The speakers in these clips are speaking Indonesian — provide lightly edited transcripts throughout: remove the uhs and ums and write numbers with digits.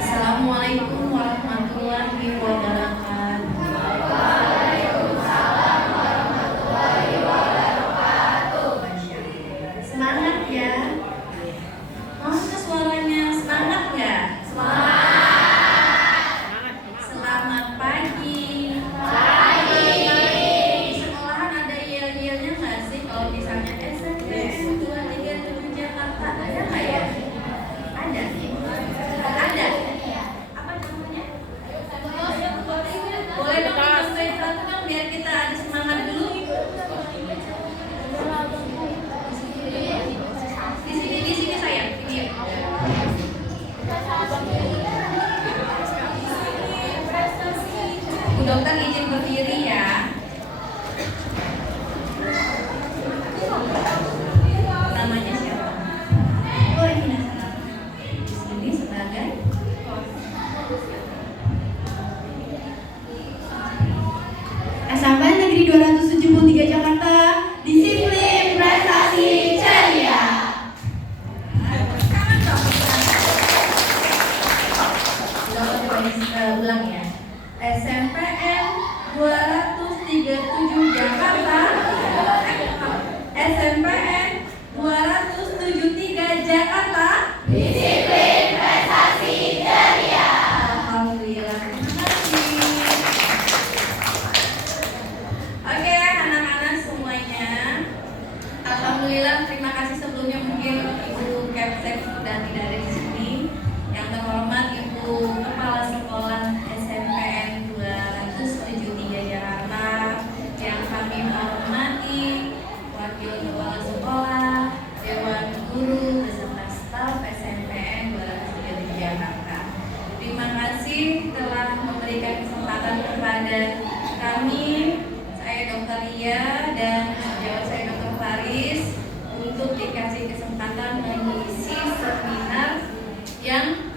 Assalamualaikum warahmatullahi wabarakatuh. Semangat ya. Mana suaranya semangat ya? Selamat pagi. Di sekolahan ada yel-yelnya nggak sih? Kalau misalnya SMPN 237 Jakarta ada nggak ya? Ada. Ada. Apa namanya? Boleh dong dicontohin satu dong biar kita ada semangat dulu. Di sini sayang. Sini ya. Bu dokter izin berdiri ya. Namanya siapa? Oh ini Nasra. Di sini sebagai SMPN Negeri 273 Jakarta, disiplin prestasi ceria. Ulang ya. SMPN 237 Jakarta. SMPN 273 Jakarta. Disiplin prestasi ceria. Alhamdulillah. Terima kasih. Oke, anak-anak semuanya. Alhamdulillah, terima kasih sebelumnya mungkin Ibu Kepsek sudah tidak ada di sini. Yang terhormat Ibu Kepala Sekolah SMPN 273 Jakarta, yang kami hormati Wakil Kepala Sekolah, Dewan Guru beserta staf SMPN 273 Jakarta. Terima kasih telah memberikan kesempatan kepada kami, saya Dr. Ria dan sejawat saya Dr. Faris, untuk dikasih kesempatan mengisi seminar yang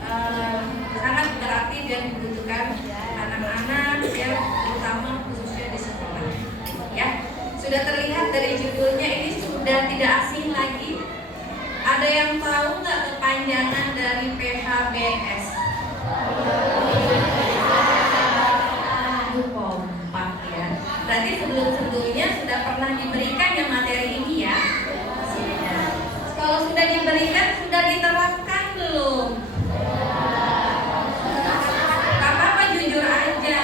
sangat berarti dan dibutuhkan anak-anak yang terutama khususnya di sekolah. Ya, sudah terlihat dari judulnya ini sudah tidak asing lagi. Ada yang tahu nggak kepanjangan dari PHBS? Kompak ya. Berarti sebelum-sebelumnya sudah pernah diberikan ya materi ini ya? Sudah. Kalau sudah diberikan, sudah diterapkan belum? Gak apa-apa, jujur aja.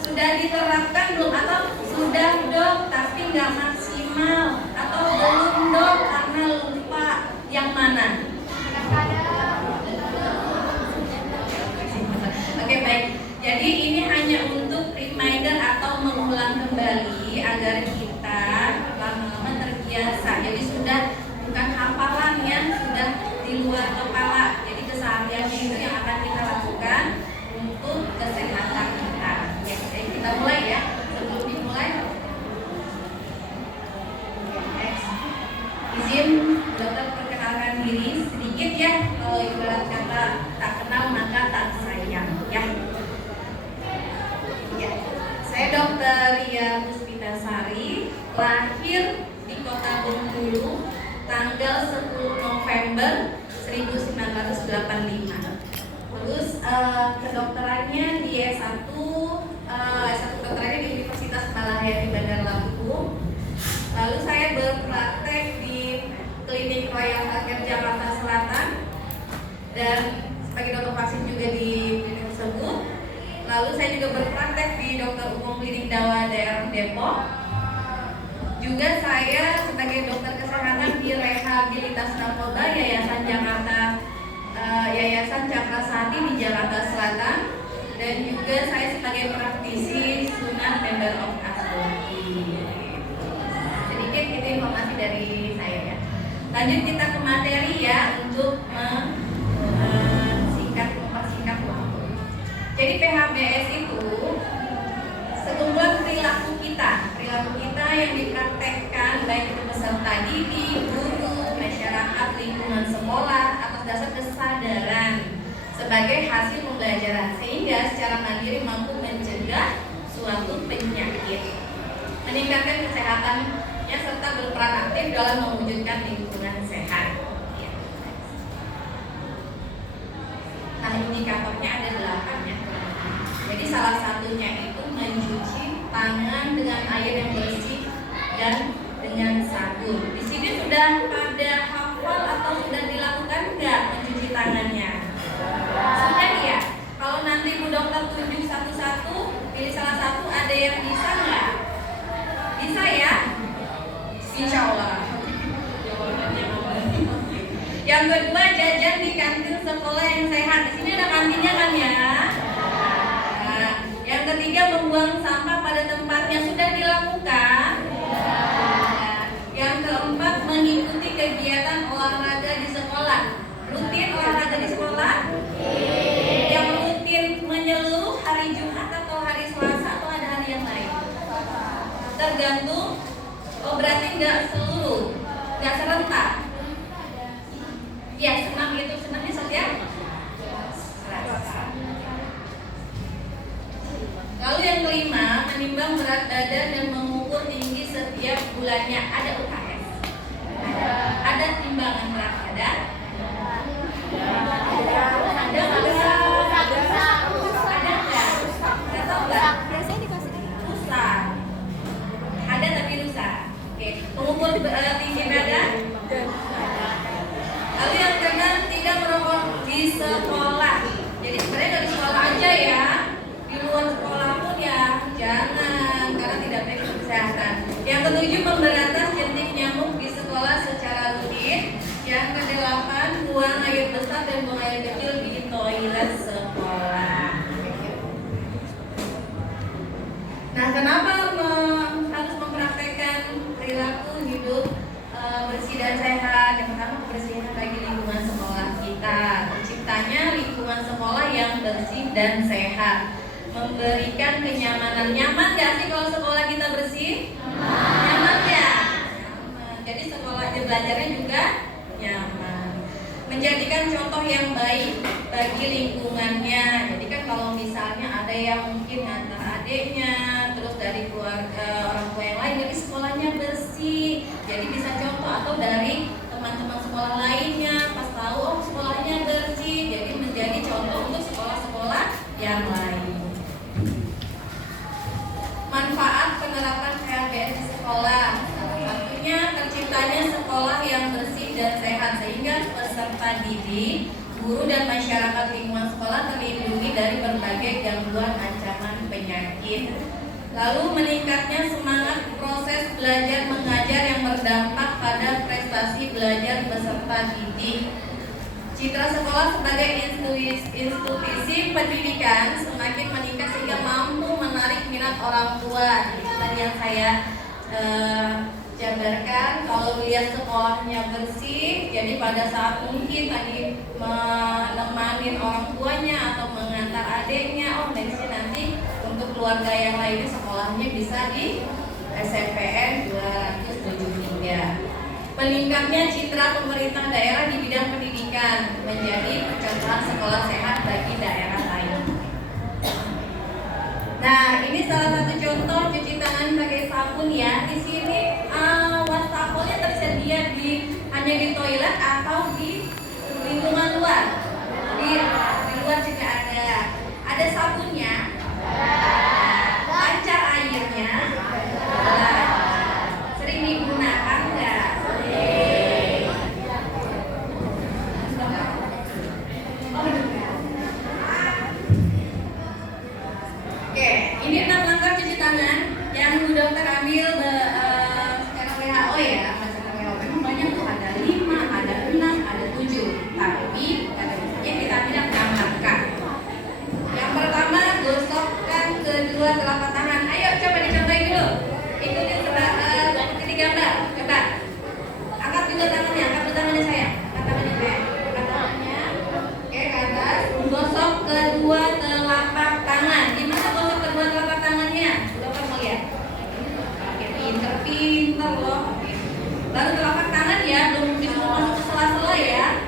Sudah diterapkan belum? Atau sudah dok tapi nggak maksimal? Atau belum dok karena lupa? Yang mana? Oke baik. Jadi ini hanya untuk reminder atau mengulang kembali agar kita lama-lama terbiasa. Jadi sudah bukan hafalan yang sudah di luar kepala. Jadi keseharian itu yang akan kita lakukan untuk kesehatan kita. Ya, jadi kita mulai ya. Sebelum dimulai, next. Izin dokter perkenalkan diri sedikit ya. Kalau ibarat kata tak kenal maka tak sayang ya. Ya, saya Dr. Ria Puspitasari, lahir di Kota Bengkulu tanggal 10 November 1985. Terus kedokterannya di S1 kedokterannya di Universitas Malahayati Bandar Lampung. Lalu saya berpraktek di Klinik Royal Healthcare Jakarta Selatan dan sebagai dokter vaksin juga di klinik tersebut. Lalu saya juga berpraktek di Dokter Umum Klinik Dawa daerah Depok. Juga saya sebagai dokter kesehatan di rehabilitas narkoba Yayasan Cakrasati di Jakarta Selatan, dan juga saya sebagai praktisi Sunan Member of Astrologi. Sedikit itu informasi dari saya ya. Lanjut kita ke materi ya untuk mempersingkat waktu. Jadi PHBS itu sekumpulan perilaku kita yang dipraktekkan baik itu peserta didik, guru, masyarakat, lingkungan sekolah atas dasar kesadaran sebagai hasil pembelajaran sehingga secara mandiri mampu mencegah suatu penyakit, meningkatkan kesehatannya serta berperan aktif dalam mewujudkan lingkungan sehat. indikatornya ada 8 ya. Jadi salah satunya itu mencuci tangan dengan air yang bersih dan dengan sabun. Di sini sudah pada hafal atau sudah dilakukan nggak mencuci tangannya? Sudah ya. Kalau nanti Bu Dokter tunjuk satu-satu, pilih salah satu, ada yang bisa nggak? Bisa ya? Insya Allah. Yang kedua, jajan di kantin sekolah yang sehat. Di sini ada kantinnya kan ya? Nah, yang ketiga, membuang sampah pada tempatnya, sudah dilakukan. Nah, yang keempat, mengikuti kegiatan olahraga di sekolah. Rutin olahraga di sekolah? Yang rutin menyeluruh hari Jumat atau hari Selasa atau ada hari yang lain? Tergantung. Oh, berarti nggak seluruh, nggak serentak. Ya, senam itu senamnya setiap Selasa. Lalu yang kelima, menimbang berat badan dan mengukur tinggi setiap bulannya. Ada UKS? Ada timbangan berat badan? Ada nggak? Nggak tahu nggak? Biasanya dikasih Rusak. Ada tapi rusak. Oke, pengukur tinggi badan? Lalu yang keenam, tidak merokok di sekolah. Jadi sebenarnya dari sekolah aja ya, di luar sekolah pun ya jangan, karena tidak baik untuk kesehatan. Yang ketujuh, memberantas jentik nyamuk di sekolah secara rutin. Yang kedelapan, buang air besar dan buang air kecil di toilet sekolah. Nah, kenapa harus mempraktekkan perilaku hidup bersih dan sehat? Yang pertama, kebersihan bagi lingkungan sekolah kita, terciptanya lingkungan sekolah yang bersih dan sehat, memberikan kenyamanan. Nyaman gak sih kalau sekolah kita bersih? Nyaman ya? Nyaman. Jadi sekolah belajarnya juga nyaman. Menjadikan contoh yang baik bagi lingkungannya. Jadi kan kalau misalnya ada yang mungkin antar adiknya, terus dari keluarga orang tua yang lain, jadi sekolahnya bersih, jadi bisa contoh, atau dari teman-teman sekolah lainnya pas tahu oh sekolahnya bersih, jadi menjadi contoh untuk sekolah-sekolah yang lain. Manfaat penerapan PHBS di sekolah, salah satunya terciptanya sekolah yang bersih dan sehat sehingga peserta didik, guru dan masyarakat lingkungan sekolah terlindungi dari berbagai gangguan ancaman penyakit. Lalu meningkatnya semangat proses belajar mengajar yang berdampak pada prestasi belajar peserta didik. Citra sekolah sebagai institusi pendidikan semakin meningkat sehingga mampu menarik minat orang tua. Itu tadi yang saya jabarkan. Kalau lihat sekolahnya bersih, jadi pada saat mungkin tadi menemani orang tuanya atau mengantar adiknya, oh dari sini nanti untuk keluarga yang lainnya sekolahnya bisa di SMPN 273. Meningkatnya citra pemerintah daerah di bidang pendidikan menjadi percontohan sekolah sehat bagi daerah lain. Nah, ini salah satu contoh cuci tangan pakai sabun ya. Di sini wastafelnya tersedia hanya di toilet atau di lingkungan luar. Di luar juga ada. Ada sabunnya. Lancar airnya. Sering digunakan nggak? Oke, ini 6 langkah cuci tangan yang Bu Dokter ambil secara WHO ya, secara WHO. Memang banyak tuh, ada 5, ada 6, ada 7. Tapi katanya kita ambil 6 langkah. Yang pertama, gosokkan kedua telapak tangan. Ayo coba dicontohin dulu. Ikutin seperti gambar. Coba. Angkat juga tangannya, angkat dulu tangannya saya. Angkat tangannya saya. Angkat tangannya. Oke, ke atas. Gosok kedua telapak tangan. Gimana gosok kedua telapak tangannya? Dokter mau lihat. Oke, pinter loh. Oke. Baru telapak tangan ya, belum masuk ke sela-sela ya.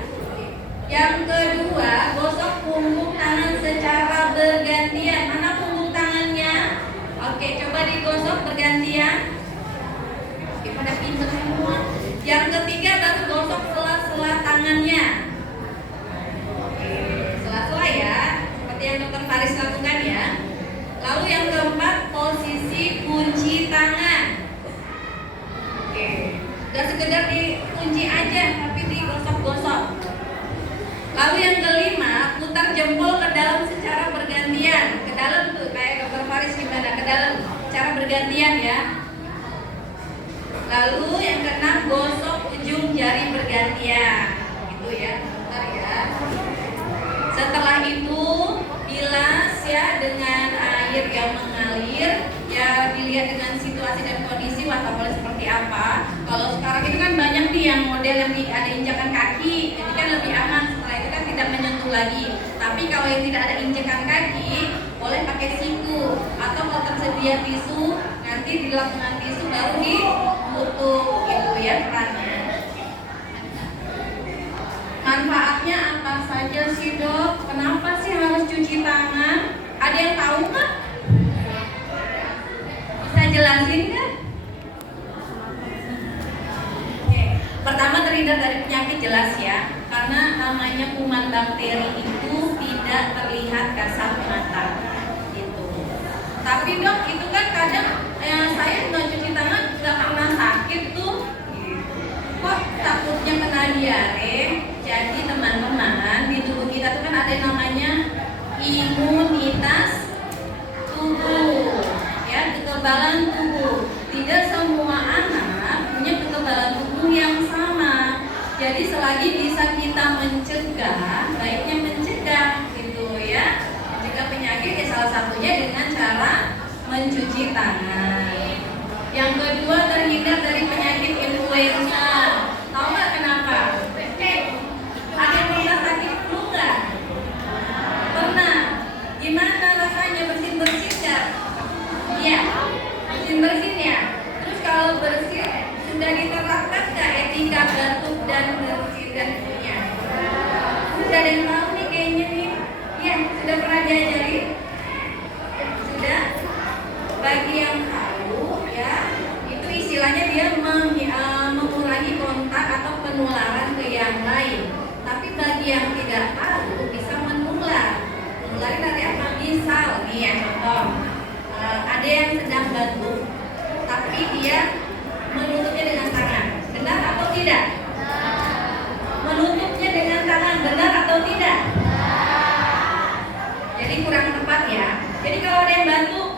Yang kedua, gosok punggung tangan secara bergantian. Mana punggung tangannya? Oke, coba digosok bergantian. Oke, pada pinter semua. Yang ketiga, baru gosok sela-sela tangannya. Oke, sela-sela ya. dalam cara bergantian ya. Lalu yang keenam, gosok ujung jari bergantian. Gitu ya, bentar ya. Setelah itu bilas ya dengan air yang mengalir. Ya dilihat dengan situasi dan kondisi waterfall seperti apa. Kalau sekarang itu kan banyak nih yang model yang ada injakan kaki, jadi kan lebih aman. Setelah itu kan tidak menyentuh lagi. Tapi kalau yang tidak ada injakan kaki, boleh pakai siku atau kalau tersedia tisu, nanti dilap dengan tisu baru ditutup gitu ya perannya. Manfaatnya apa saja sih dok? Kenapa sih harus cuci tangan? Ada yang tahu nggak? Bisa jelasin nggak? Oke. Pertama, terhindar dari penyakit jelas ya, karena namanya kuman bakteri itu tidak terlihat kasat mata gitu. Tapi dok, itu kan kadang saya nggak cuci tangan nggak pernah sakit tuh. Kok takutnya kena diare? Jadi teman-teman, di tubuh kita tuh kan ada yang namanya imunitas tubuh, ya kekebalan tubuh. Tidak semua anak punya kekebalan tubuh yang sama. Jadi selagi bisa kita mencegah, baiknya mencegah gitu ya. Mencegah penyakit ya salah satunya dengan cara mencuci tangan. Yang kedua, terhindar dari penyakit influenza. Tahu nggak kenapa? Ada yang pernah sakit flu nggak? Pernah. Gimana rasanya, bersin-bersin nggak? Iya, bersin-bersin ya. Terus kalau bersin sudah diterapkan nggak etika batuk dan bersin dan flu-nya? Sudah ada yang tahu nih kayaknya nih. Ya, sudah pernah diajari? Sudah? Bagi yang tahu ya, itu istilahnya dia mengurangi kontak atau penularan ke yang lain. Tapi bagi yang tidak tahu bisa menular. Menular dari apa? Misal nih ya contoh, ada yang sedang batuk, tapi dia menutupnya dengan tangan. Benar atau tidak? Menutupnya dengan tangan, benar atau tidak? Jadi kurang tepat ya. Jadi kalau ada yang batuk,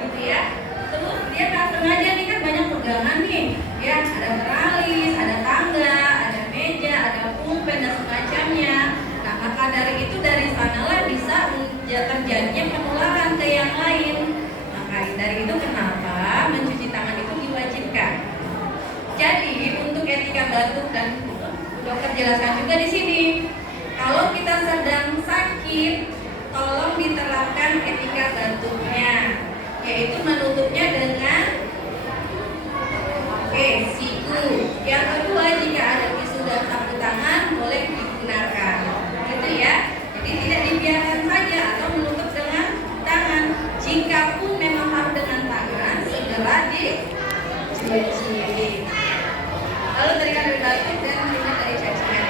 gitu ya, terus dia nggak sengaja nih kan banyak pegangan nih, ya ada teralis, ada tangga, ada meja, ada pulpen dan semacamnya. Nah maka dari itu dari sanalah bisa terjadinya penularan ke yang lain. Maka dari itu kenapa mencuci tangan itu diwajibkan. Jadi untuk etika batuk dan dokter jelaskan juga di sini. Kalau kita sedang sakit, tolong diterapkan etika batuknya, yaitu menutupnya dengan siku. Yang kedua, jika ada tisu dan sapu tangan boleh digunakan, gitu ya. Jadi tidak dibiarkan saja atau menutup dengan tangan. Jika pun memang harus dengan tangan, segera dicuci. Lalu terikat dari batuk dan terikat dari cacingan.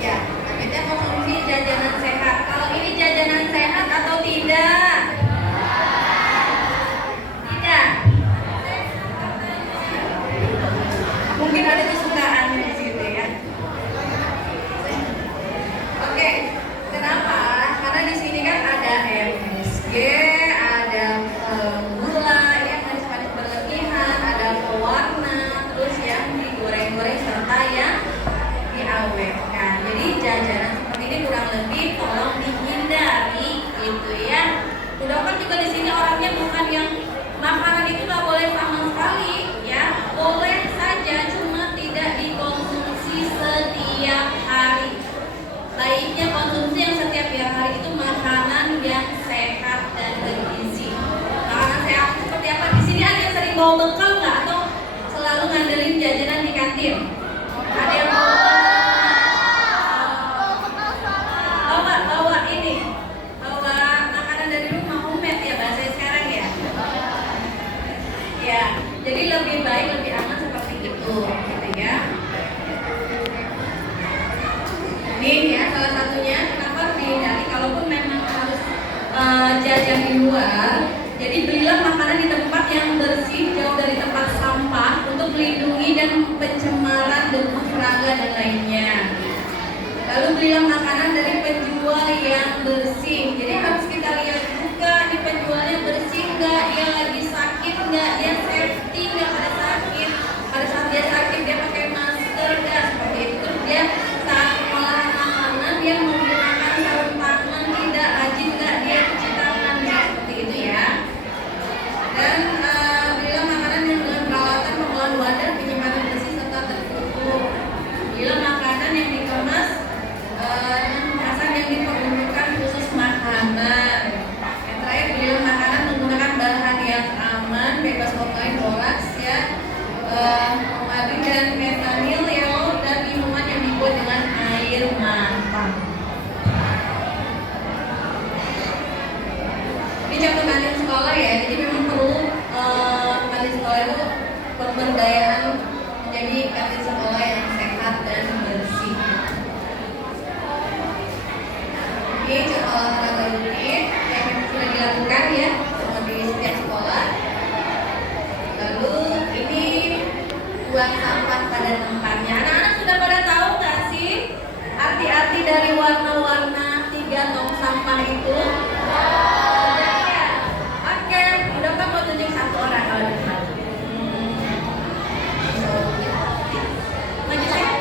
Ya, kita konsumsi jajanan sehat. Kalau ini jajanan sehat atau tidak? Tidak. Mungkin ada kesukaan di situ ya. Oke, kenapa? Karena di sini kan ada MSG, ada gula yang manis-manis berlebihan, ada pewarna, terus yang digoreng-goreng serta yang diawetkan. Jadi jajanan seperti ini kurang lebih tolong dihindari, gitu ya. Dokter juga di sini orangnya bukan yang makanan itu nggak boleh sama sekali, ya. Boleh saja, cuma tidak dikonsumsi setiap hari. Baiknya konsumsi yang setiap hari itu makanan yang sehat dan bergizi. Makanan sehat seperti apa? Di sini ada yang sering bawa bekal nggak atau selalu ngandelin jajanan di kantin? Ada yang bawa bawa ini, bawa makanan dari rumah homemade ya bahasa sekarang ya. Ya, jadi lebih baik, lebih aman seperti itu, gitu ya. Ini ya salah satunya kenapa dihindari kalaupun memang harus jajan di luar. Jadi belilah makanan di tempat yang bersih, jauh dari tempat sampah untuk melindungi dan pencemaran debu, serangga dan lainnya. Lalu belilah makanan dari penjual yang bersih. Jadi sampah pada tempatnya. Anak-anak sudah pada tahu nggak sih arti-arti dari warna-warna 3 tong sampah itu? Sudah ya? Oke, udah kan mau tunjuk satu orang kalau depan. Maju saya.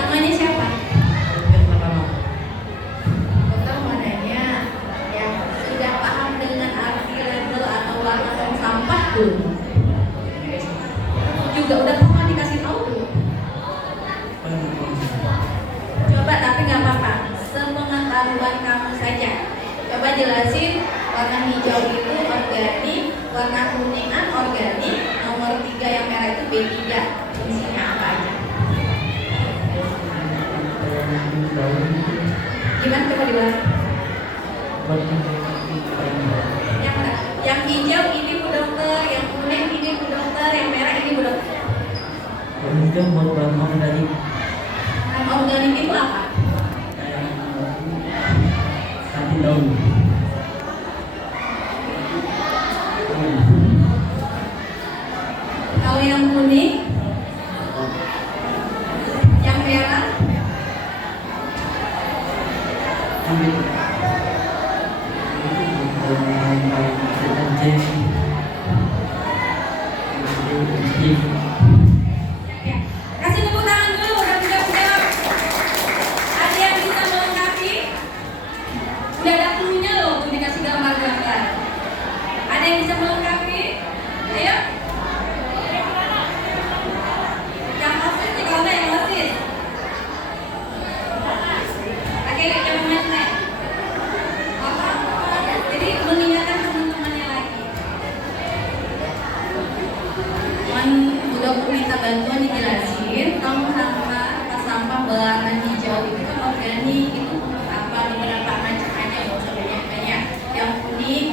Namanya siapa? Betul mananya yang sudah paham dengan arti label atau warna tong sampah tuh. Juga udah pernah dikasih tahu tuh. Coba tapi nggak apa-apa, sepengetahuan kamu saja. Coba jelasin warna hijau itu organik, warna kuning anorganik, nomor 3 yang merah itu B3. Fungsinya apa aja? Gimana coba diulang? Yang hijau ini Bu Dokter, yang kuning ini Bu Dokter, yang merah ini Bu Dokter. Itu buat bahan organik. Bahan organik itu apa? Nanti daun. Kalau yang kuning, yang merah, Ambil. ya. Kasih tepuk tangan dulu, udah jawab. Ada yang bisa melengkapi? Udah ada clue-nya loh, tuh dikasih gambar-gambar. Ada yang bisa melengkapi? Ayo. Yang osis nih, kalau nggak yang osis. Oke, jangan main-main. Jadi mengingatkan teman-temannya lagi. Udah minta bantuan dijelasin, tong sampah, pas sampah berwarna hijau itu kan organik, itu apa beberapa macam aja, nggak usah banyak-banyak. Yang kuning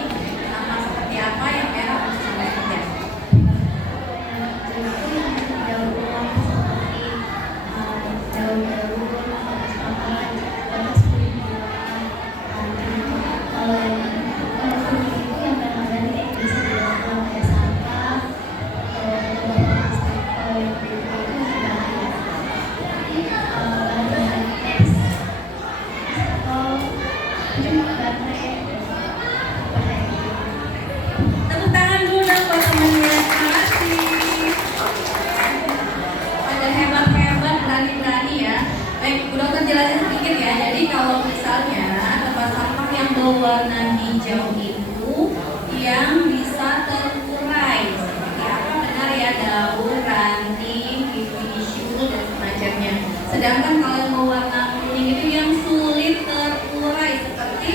sampah seperti apa, yang merah harus sama saja. Tepuk tangan dulu dong buat temennya. Terima kasih. Pada hebat-hebat, berani-berani ya. Baik, Bu Dokter jelasin sedikit ya. Jadi kalau misalnya tempat sampah yang berwarna hijau itu yang bisa terurai. Seperti apa? Benar ya, daun, ranting, tisu, dan semacamnya. Sedangkan kalau yang berwarna kuning itu yang sulit terurai seperti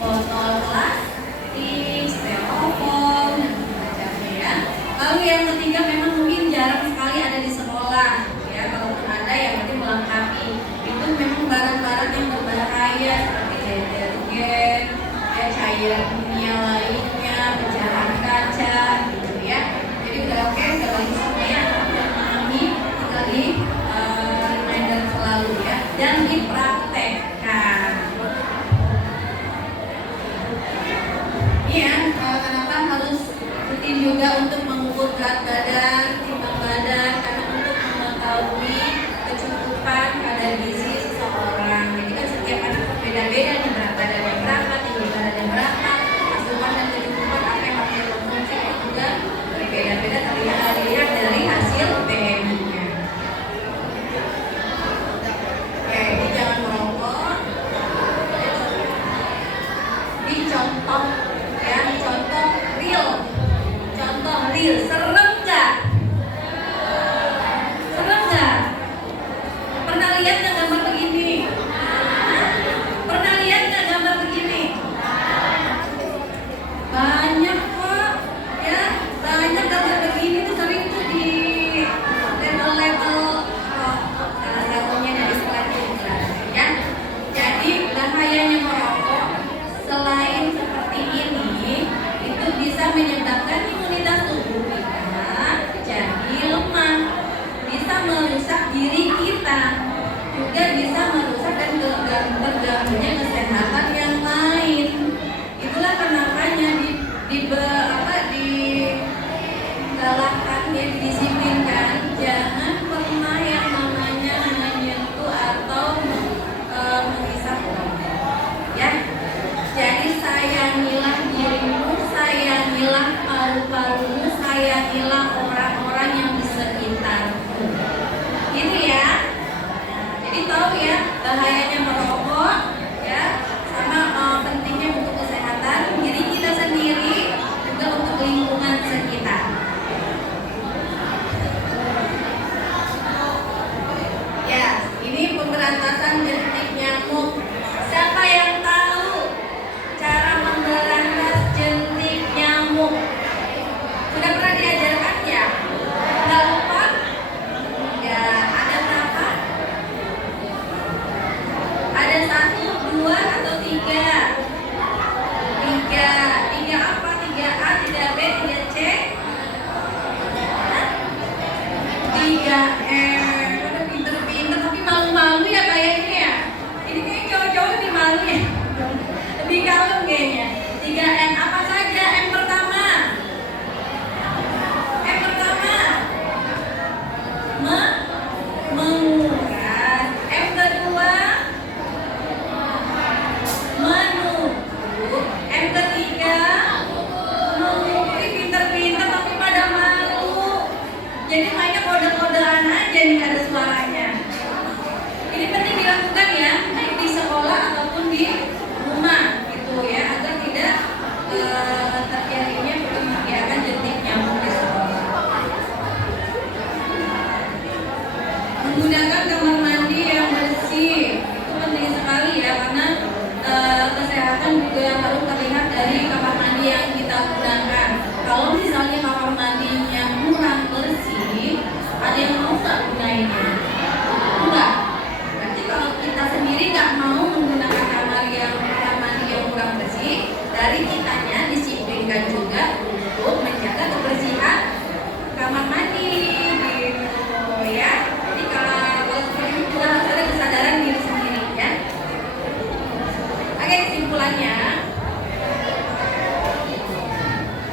botol plastik, styrofoam, dan semacamnya ya. Lalu yang ketiga memang mungkin jarang sekali ada di sekolah ya, kalaupun ada yang nanti melengkapi itu memang barang-barang yang berbahaya seperti deterjen, ya, cairan kimia lainnya, pecahan kaca gitu ya. Jadi udah oke, udah bagus semuanya, udah memahami, tinggal di reminder selalu ya, dan dipraktekkan. Iya, kenapa harus rutin juga untuk mengukur berat badan, timbang badan, karena untuk mengetahui kecukupan kadar gizi seseorang. Jadi kan setiap anak berbeda-beda nih, berat badannya berapa, tinggi badannya berapa, asupan dan kecukupan apa yang harus dikonsumsi itu juga berbeda-beda terlihat dari hasil BMI-nya. Oke, ini jangan merokok. Dicontoh ya, contoh real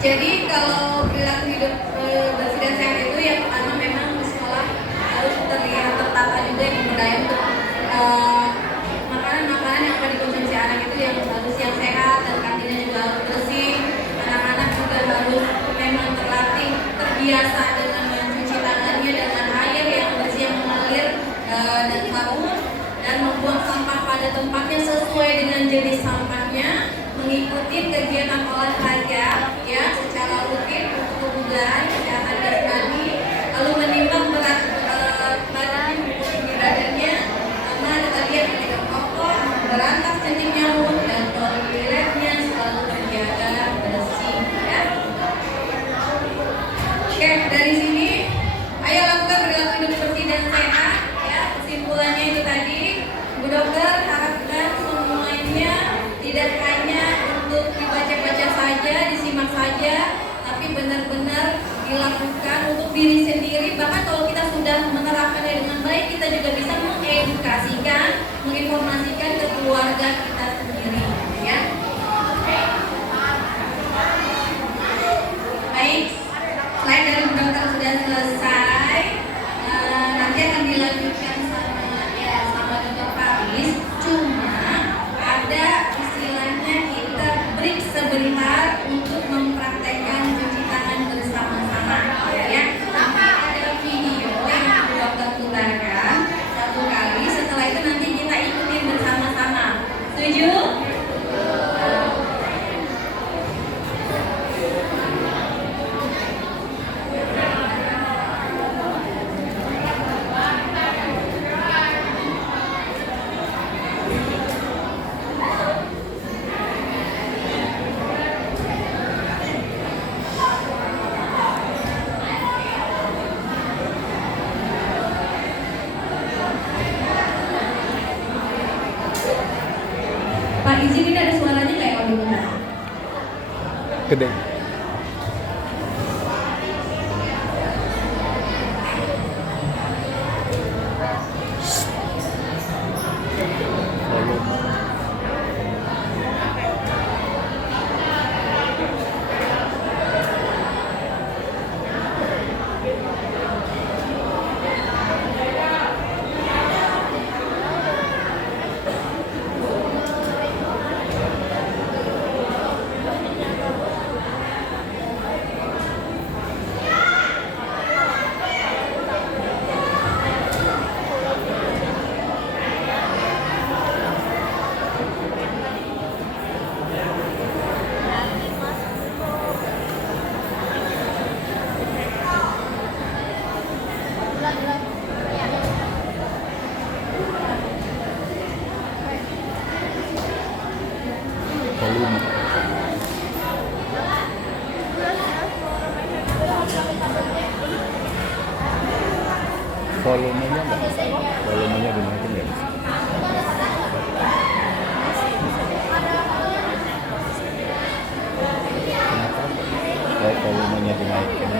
Jadi kalau perilaku hidup bersih dan sehat itu yang pertama memang di sekolah harus terlihat tertata juga yang budaya untuk makanan-makanan yang akan dikonsumsi anak itu yang harus yang sehat dan kantinnya juga harus bersih. Anak-anak juga harus memang terlatih terbiasa dengan mencuci tangannya dengan air yang bersih yang mengalir dan sabun dan membuang sampah pada tempatnya sesuai dengan jenis sampahnya, mengikuti kegiatan olahraga ya secara rutin untuk kebugaran kesehatan jasmani, lalu menimbang berat badannya, tinggi badannya, sama ada tadi yang tidak merokok, berantas cacing nyamuk dan toiletnya selalu terjaga bersih ya. Oke, dari sini ayo lakukan perilaku hidup bersih dan sehat ya. Kesimpulannya itu tadi, Bu Dokter harapkan semuanya tidak hanya untuk dibaca-baca saja, disimak saja, tapi benar-benar dilakukan untuk diri sendiri. Bahkan kalau kita sudah menerapkannya dengan baik, kita juga bisa mengedukasikan, menginformasikan ke keluarga kita sendiri ya. Baik, selain dari Bu Dokter sudah selesai, nanti akan dilanjutkan sama Dokter Paris. Cuma ada istilahnya kita break sebentar untuk mempraktekkan cuci tangan bersama-sama ya. Tapi ada video yang Bu Dokter putarkan satu kali. Setelah itu nanti kita ikutin bersama-sama. Setuju? Pak izin, ini ada suaranya nggak ya kalau diputar? Gede. Volume. Volumenya enggak? Volumenya dinaikin ya? Kenapa? Kalau volumenya dinaikin.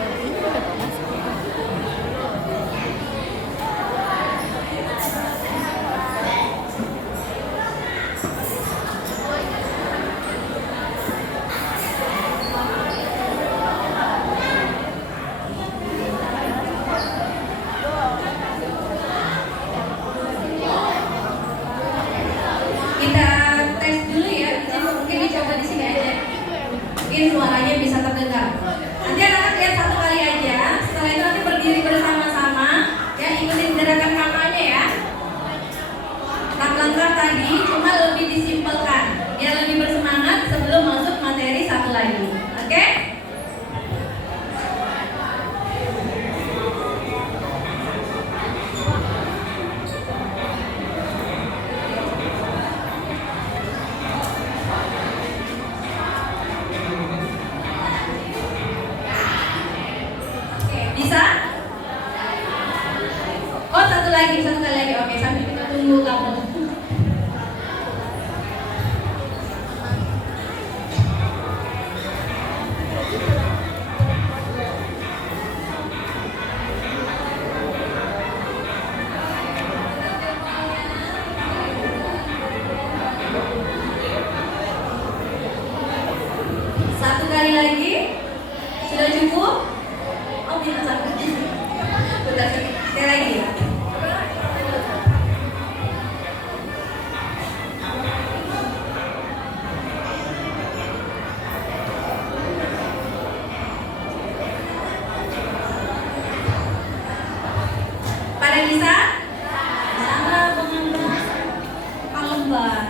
Kita tes dulu ya, mungkin dicoba di sini aja. Mungkin suaranya bisa terdengar. Nanti anak-anak lihat satu kali aja. Setelah itu nanti berdiri bersama-sama, ya ikutin gerakan kakaknya ya. Langkah tadi cuma lebih disimpelkan, biar lebih bersemangat sebelum masuk materi satu lagi. Oke? cukup? Oh tidak cukup. Bentar, sekali lagi ya. Pada bisa? Sama pengambilan. Kalem banget.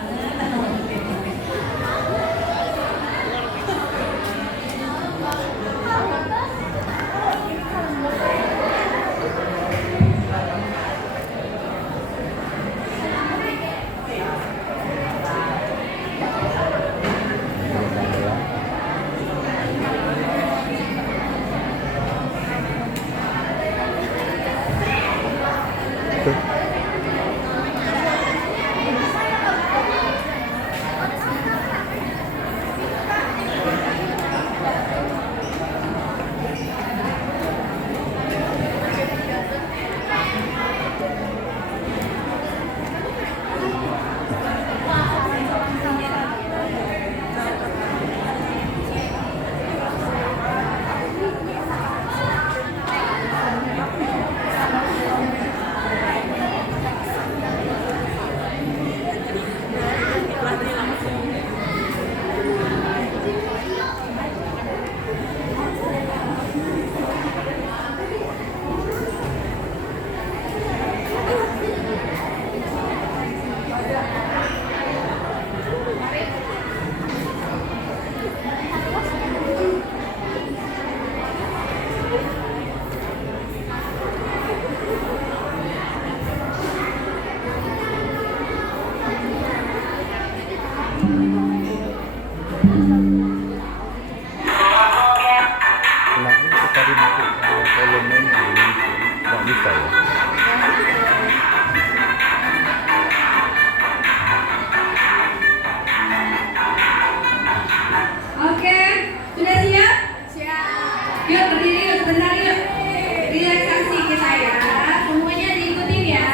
Tuh. Kenapa itu tadi mati volumenya nggak bisa ya? Oke, sudah siap? Siap. Yuk berdiri yuk sebentar yuk. Relaksasi kita ya. Semuanya diikutin ya.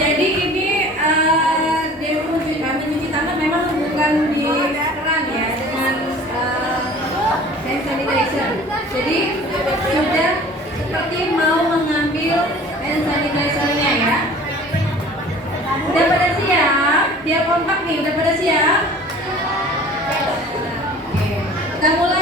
Jadi ini demo mencuci tangan memang bukan di keran ya dengan hand sanitizer. Jadi sudah seperti mau mengambil hand sanitizer-nya ya. Udah pada siap? Biar kompak nih, udah pada siap? Oke. Kita mulai.